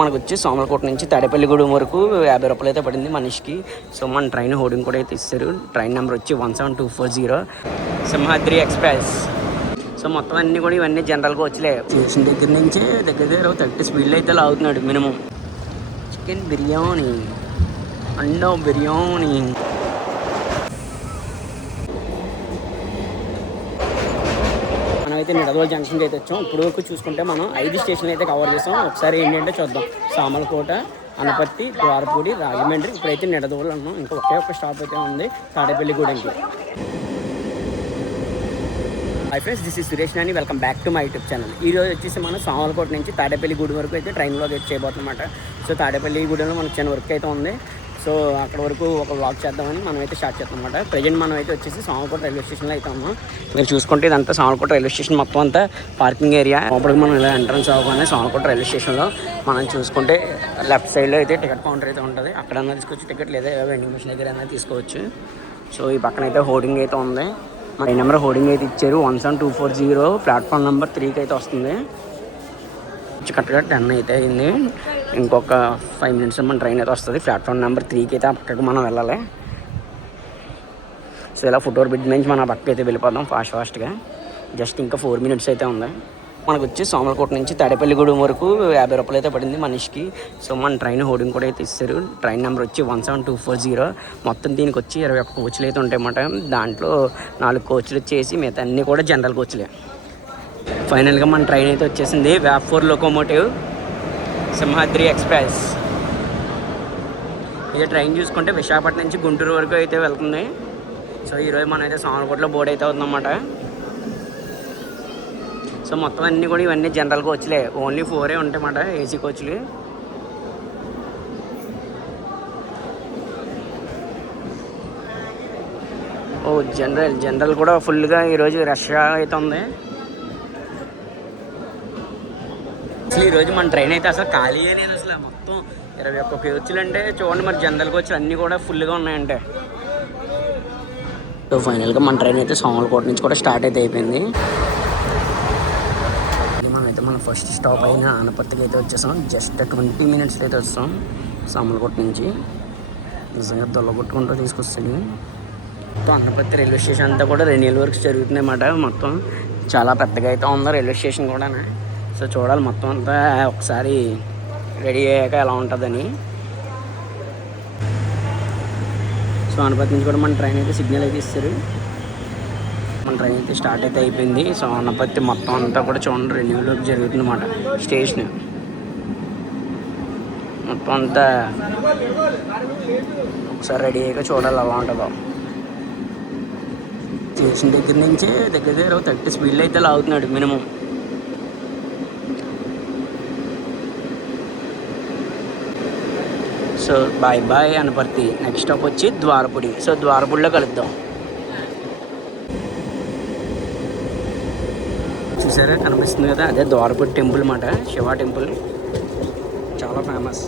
మనకు వచ్చి సోమలకోట నుంచి తాడేపల్లిగూడెం వరకు 50 రూపాయలు అయితే పడింది మనిషికి. సో మన ట్రైన్ హోర్డింగ్ కూడా అయితే ఇస్తారు. ట్రైన్ నెంబర్ వచ్చి 17240 సింహాద్రి ఎక్స్ప్రెస్. సో మొత్తం అన్నీ కూడా ఇవన్నీ జనరల్గా వచ్చలే. స్టేషన్ దగ్గర నుంచే దగ్గర 30 స్పీడ్లో అయితే లాగుతున్నాడు మినిమం. చికెన్ బిర్యానీ, అండం బిర్యానీ. మనమైతే నిడదవోలు జంక్షన్కి అయితే వచ్చాం. ఇప్పుడు వరకు చూసుకుంటే మనం 5 స్టేషన్లు అయితే కవర్ చేసాం. ఒకసారి ఏంటంటే చూద్దాం. సామలకోట, అనపర్తి, ద్వారపూడి, రాజమండ్రి. ఇప్పుడైతే నిడదవోలు ఉన్నాం. ఇంకా ఒక్క స్టాప్ అయితే ఉంది తాడేపల్లిగూడెంకి. Hi friends, this is Suresh Nani. Welcome back to my YouTube channel. ఈ రోజు వచ్చేసి మనం సామలకోట నుంచి తాడేపల్లిగూడెం వరకు అయితే ట్రైన్లో అయితే చేయబోతున్నమాట. సో తాడేపల్లిగూడెంలో మనకు చిన్న వర్క్ అయితే ఉంది. సో అక్కడ వరకు ఒక వ్లాగ్ చేద్దామని మనం అయితే స్టార్ట్ చేస్తాం అనమాట. ప్రజెంట్ మనం అయితే వచ్చేసి సామలకోట రైల్వే స్టేషన్లో అయితే ఉన్నాం. మీరు చూసుకుంటే ఇదంతా సామలకోట రైల్వే స్టేషన్ మొత్తం అంతా పార్కింగ్ ఏరియా. అప్పటికి మనం ఇలా ఎంట్రన్స్ అవ్వగానే సామలకోట రైల్వే స్టేషన్లో మనం చూసుకుంటే లెఫ్ట్ సైడ్లో అయితే టికెట్ కౌంటర్ అయితే ఉంటుంది. అక్కడన్నా తీసుకోవచ్చు టికెట్, లేదా వెండింగ్ మెషిన్ దగ్గర అయినా తీసుకోవచ్చు. సో ఈ పక్కన అయితే హోర్డింగ్ అయితే ఉంది. మన నెంబర్ హోర్డింగ్ అయితే ఇచ్చారు. 17240 ప్లాట్ఫామ్ నెంబర్ 3కి అయితే వస్తుంది. కరెక్ట్గా 10 అయితే అయింది. ఇంకొక 5 మినిట్స్ మన ట్రైన్ అయితే వస్తుంది. ప్లాట్ఫామ్ నెంబర్ 3కి అయితే అక్కడికి మనం వెళ్ళాలి. సో ఇలా ఫుట్ఓవర్ బ్రిడ్జ్ నుంచి మనం పక్కకి అయితే వెళ్ళిపోదాం ఫాస్ట్గా. జస్ట్ ఇంకా 4 మినిట్స్ అయితే ఉంది. మనకు వచ్చి సోమలకోట నుంచి తాడేపల్లిగూడెం వరకు 50 రూపాయలు అయితే పడింది మనిషికి. సో మన ట్రైన్ హోర్డింగ్ కూడా అయితే ఇస్తారు. ట్రైన్ నెంబర్ వచ్చి 17240. మొత్తం దీనికి వచ్చి 21 కోచ్లు అయితే ఉంటాయన్నమాట. దాంట్లో 4 కోచ్లు వచ్చేసి మిగతా అన్నీ కూడా జనరల్ కోచ్లే. ఫైనల్గా మన ట్రైన్ అయితే వచ్చేసింది. VAP4 locomotive Simhadri express. ఇది ట్రైన్ చూసుకుంటే విశాఖపట్నం నుంచి గుంటూరు వరకు అయితే వెళ్తుంది. సో ఈరోజు మనం అయితే సోమలకోటలో బోర్డ్ అయితే అవుతుందన్నమాట. సో మొత్తం అన్నీ కూడా ఇవన్నీ జనరల్ కోచ్లే. ఓన్లీ 4 ఉంటాయన్నమాట ఏసీ కోచ్లు. ఓ జనరల్ కూడా ఫుల్గా ఈరోజు రష్గా అయితే ఉంది. అసలు ఈరోజు మన ట్రైన్ అయితే అసలు ఖాళీ లేదు. అసలు మొత్తం 21 కోచ్లు అంటే చూడండి. మరి జనరల్ కోచ్లు అన్నీ కూడా ఫుల్గా ఉన్నాయంటే. సో ఫైనల్గా మన ట్రైన్ అయితే సోమలకోట నుంచి కూడా స్టార్ట్ అయితే అయిపోయింది. మనమైతే మన ఫస్ట్ స్టాప్ అయిన అనపర్తికి అయితే వచ్చేసాం. జస్ట్ 20 మినిట్స్ అయితే వస్తాం సోమలకోట నుంచి. నిజంగా దొల్లగొట్టుకుంటూ తీసుకొస్తుంది. మొత్తం అనపర్తి రైల్వే స్టేషన్ అంతా కూడా రెన్యూల్ వర్క్స్ జరుగుతున్నాయి అన్నమాట. మొత్తం చాలా పెద్దగా అయితే ఉంది రైల్వే స్టేషన్ కూడా. సో చూడాలి మొత్తం అంతా ఒకసారి రెడీ అయ్యాక ఎలా ఉంటుందని. సో అనపర్తి నుంచి కూడా మన ట్రైన్ అయితే సిగ్నల్ అయితే ఇస్తారు. మన ట్రైన్ అయితే స్టార్ట్ అయితే అయిపోయింది. సో అనపర్తి మొత్తం అంతా కూడా చూడండి రెన్యూలో జరుగుతుంది అన్నమాట. స్టేషన్ మొత్తం అంతా ఒకసారి రెడీ అయ్యాక చూడాలి ఎలా ఉంటుందో. స్టేషన్ దగ్గర నుంచే దగ్గర 30 స్పీడ్లో అయితే లాగుతున్నాడు minimum. So bye Anaparthi. Next stop వచ్చి ద్వారపూడి. సో ద్వారపూడిలో కలుద్దాం. చూసారా కనిపిస్తుంది కదా, అదే ద్వారపూడి టెంపుల్ అన్నమాట. శివ టెంపుల్ చాలా ఫేమస్.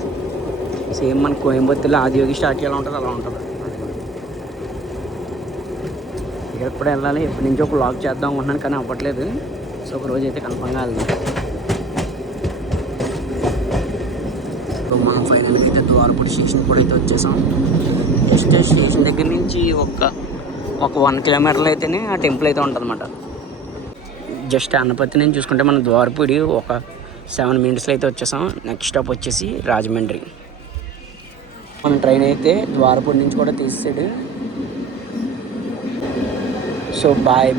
సేమ్ మన కోయంబత్తూర్లో ఆదియోగి స్టార్ట్ ఎలా ఉంటుంది అలా ఉంటుంది. ఇక్కడికి కూడా వెళ్ళాలి. ఎప్పటి నుంచో ఒక వ్లాగ్ చేద్దాం అనుకుంటున్నాను కానీ అవ్వట్లేదు. సో ఒక రోజు అయితే కన్ఫర్మ్గా వెళ్దాం. మనం ఫైనల్గా అయితే ద్వారపూడి స్టేషన్ కూడా అయితే వచ్చేసాం. జస్ట్ స్టేషన్ దగ్గర నుంచి ఒక 1 కిలోమీటర్లు అయితేనే ఆ టెంపుల్ అయితే ఉంటుంది అన్నమాట. జస్ట్ అనపర్తి నుంచి చూసుకుంటే మనం ద్వారపూడి ఒక 7 మినిట్స్లో అయితే వచ్చేసాం. నెక్స్ట్ స్టాప్ వచ్చేసి రాజమండ్రి. మన ట్రైన్ అయితే ద్వారపూడి నుంచి కూడా తీసాడు. So bye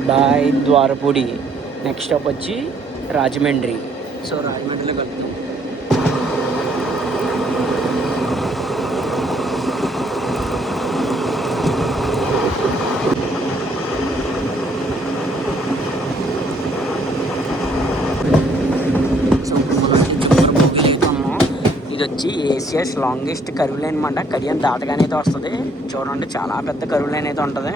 Dwarapudi. Next stop వచ్చి రాజమండ్రి. సో రాజమండ్రిలో కలుద్దాం. ఇది వచ్చి ఏషియాస్ లాంగెస్ట్ కర్వ్ లైన్ అన్నమాట. కడియం దాటగానే అయితే వస్తుంది. చూడండి చాలా పెద్ద కర్వ్ లైన్ అయితే ఉంటుంది.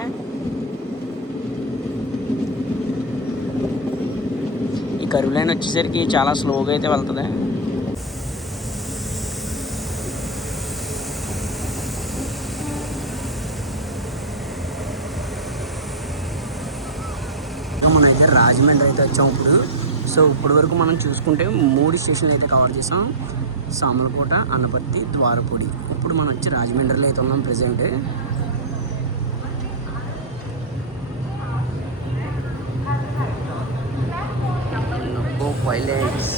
ఈ కర్వ్ లైన్ వచ్చేసరికి చాలా స్లోగా అయితే వెళ్తుంది. మనమైతే రాజమండ్రి అయితే వచ్చాం ఇప్పుడు. సో ఇప్పటి వరకు మనం చూసుకుంటే 3 స్టేషన్లు అయితే కవర్ చేసాం. సామలకోట, అనపర్తి, ద్వారపూడి. ఇప్పుడు మనం వచ్చి రాజమండ్రిలో అయితే ఉన్నాం ప్రజెంట్. పైలట్స్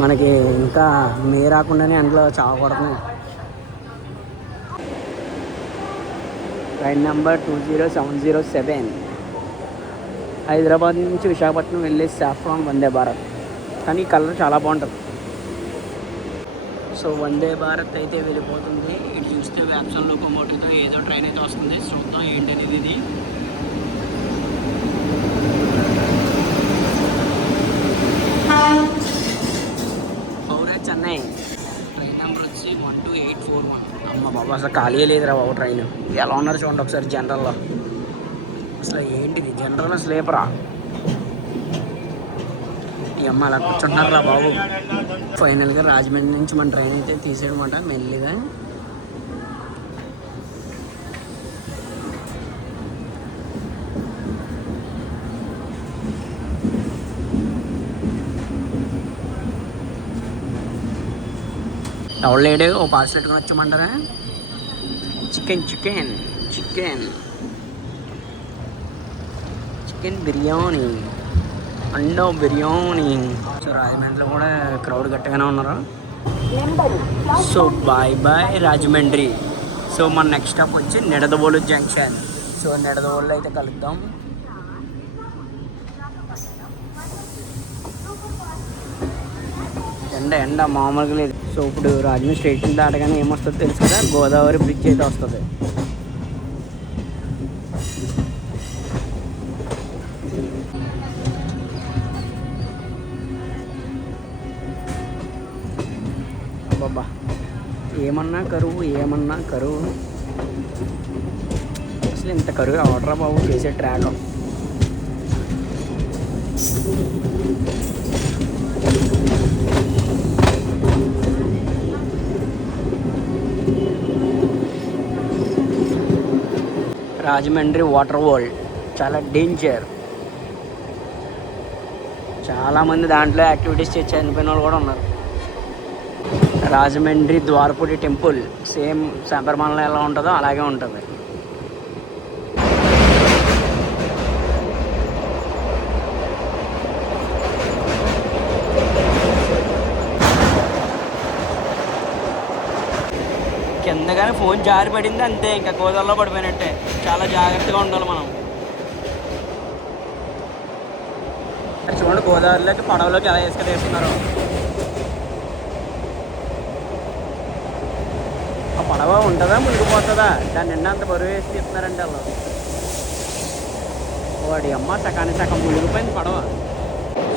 మనకి ఇంకా మే రాకుండానే అందులో చావ కొడుతున్నాయి. ట్రైన్ నెంబర్ 20707 హైదరాబాద్ నుంచి విశాఖపట్నం వెళ్ళే సాఫ్రాన్ వందే భారత్. కానీ ఈ కలర్ చాలా బాగుంటుంది. సో వందే భారత్ అయితే వెళ్ళిపోతుంది. ఇటు చూస్తే వ్యాప్సన్ లోకోమోటివ్తో ఏదో ట్రైన్ అయితే వస్తుంది. చూద్దాం ఏంటనేది ఇది. హౌరా చెన్నై ట్రైన్ నెంబర్ వచ్చి 12841. అమ్మ బాబా అసలు ఖాళీ లేదురా బాబు ట్రైన్. ఎలా ఉన్నారు చూడండి ఒకసారి జనరల్లో. అసలు ఏంటిది జనరల్ స్లీపరా? ఈ అమ్మ అలా కూర్చుంటున్నారా బాబు. ఫైనల్గా రాజమండ్రి నుంచి మన ట్రైన్ అయితే తీసేయడమాట మెల్లిగా. ఎవరు లేడు, ఓ పార్సల్ పెట్టుకొని వచ్చామంటారా? Chicken chicken chicken chicken biryani, అండా బిర్యానీ. సో రాజమండ్రిలో కూడా క్రౌడ్ గట్టిగానే ఉన్నారు. So bye bye Rajahmundry. So మన నెక్స్ట్ స్టాప్ వచ్చి నిడదవోలు జంక్షన్. సో నిడదవోలులో అయితే కలుద్దాం. ఎండ మామూలుగా లేదు. సో ఇప్పుడు రాజమండ్రి స్టేషన్ దాటగానే ఏమొస్తుందో తెలుసు కదా, గోదావరి బ్రిడ్జ్ అయితే వస్తుంది. బాబా ఏమన్నా కరువు ఏమన్నా కరువు. అసలు ఇంత కరువు ఆర్డర్ బాబు చేసే ట్రాక్. రాజమండ్రి వాటర్ వరల్డ్ చాలా డేంజర్. చాలామంది దాంట్లో యాక్టివిటీస్ చేసి చనిపోయిన వాళ్ళు కూడా ఉన్నారు. రాజమండ్రి ద్వారపూడి టెంపుల్ సేమ్ శబరిమలలో ఎలా ఉంటుందో అలాగే ఉంటుంది. కిందగానే ఫోన్ జారి పడింది అంతే, ఇంకా గోదావరిలో పడిపోయినట్టే. చాలా జాగ్రత్తగా ఉండాలి మనం. చూడండి గోదావరిలోకి పడవలోకి ఎలా ఇసుక తీస్తున్నారు. ఆ పడవ ఉంటుందా మునిగిపోతుందా, దాన్ని నిన్న అంత బరువు వేసి తీస్తున్నారంటే వాళ్ళు. వాడి అమ్మ సకానికి సగం మునిగిపోయింది పడవ.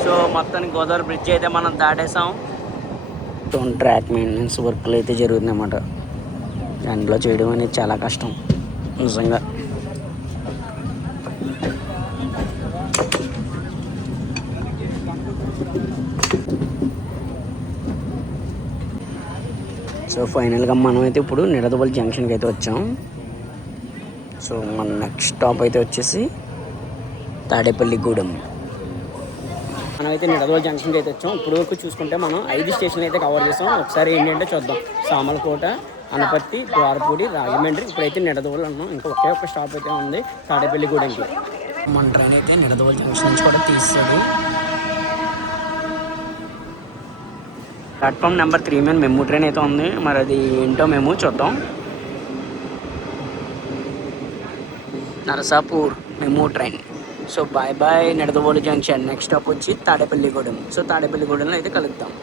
సో మొత్తానికి గోదావరి బ్రిడ్జ్ అయితే మనం దాటేసాం. ట్రాక్ మెయింటెనెన్స్ వర్క్లు అయితే జరుగుతుంది అన్నమాట. దాంట్లో చేయడం అనేది చాలా కష్టం నిజంగా. సో ఫైనల్గా మనం అయితే ఇప్పుడు నిడదవోలు జంక్షన్కి అయితే వచ్చాం. సో మన నెక్స్ట్ స్టాప్ అయితే వచ్చేసి తాడేపల్లిగూడెం. మనం అయితే నిడదవోలు జంక్షన్కి అయితే వచ్చాం. ఇప్పుడు వరకు చూసుకుంటే మనం 5 స్టేషన్లు అయితే కవర్ చేసాం. ఒకసారి ఏంటంటే చూద్దాం. సామలకోట, అనపర్తి, ద్వారపూడి, రాజమండ్రి. ఇప్పుడైతే నిడదవోలు అన్నాం. ఇంకా ఒకే ఒక స్టాప్ అయితే ఉంది తాడేపల్లిగూడెంకి. మన ట్రైన్ అయితే నిడదవోలు జంక్షన్ నుంచి కూడా తీస్తాడు. ప్లాట్ఫామ్ నెంబర్ 3 మీద మెమూ ట్రైన్ అయితే ఉంది. మరి అది ఏంటో మేము చూద్దాం. Narasapur MEMU train. So bye bye Nidadavolu junction. Next stop వచ్చి తాడేపల్లిగూడెం. సో తాడేపల్లిగూడెంలో అయితే కలుద్దాం.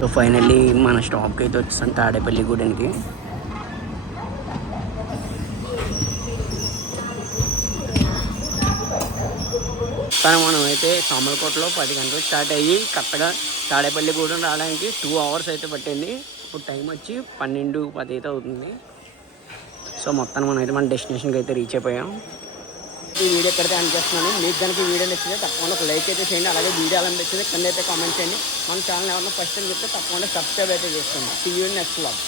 సో ఫైనల్లీ మన స్టాప్కి అయితే వచ్చేసాం తాడేపల్లిగూడెంకి. కానీ మనం అయితే సామలకోటలో 10 గంటలకు స్టార్ట్ అయ్యి కరెక్ట్గా తాడేపల్లిగూడెం రావడానికి 2 అవర్స్ అయితే పట్టింది. ఇప్పుడు టైం వచ్చి 12:10 అయితే అవుతుంది. సో మొత్తాన్ని మనం అయితే మన డెస్టినేషన్కి అయితే రీచ్ అయిపోయాం. ఈ వీడియో ఎక్కడితే అనిపిస్తున్నాను. మీకు కనుక ఈ వీడియో నచ్చితే తప్పకుండా ఒక లైక్ అయితే చేయండి. అలాగే వీడియో ఎలా నచ్చితే కింద అయితే కామెంట్ చేయండి. మన ఛానల్ ఏమన్నా ఫస్ట్ టైం చెప్తే తప్పకుండా సబ్స్క్రైబ్ అయితే చేసుకోండి. ఈ వీడియో నెక్స్ట్ వ్లాగ్.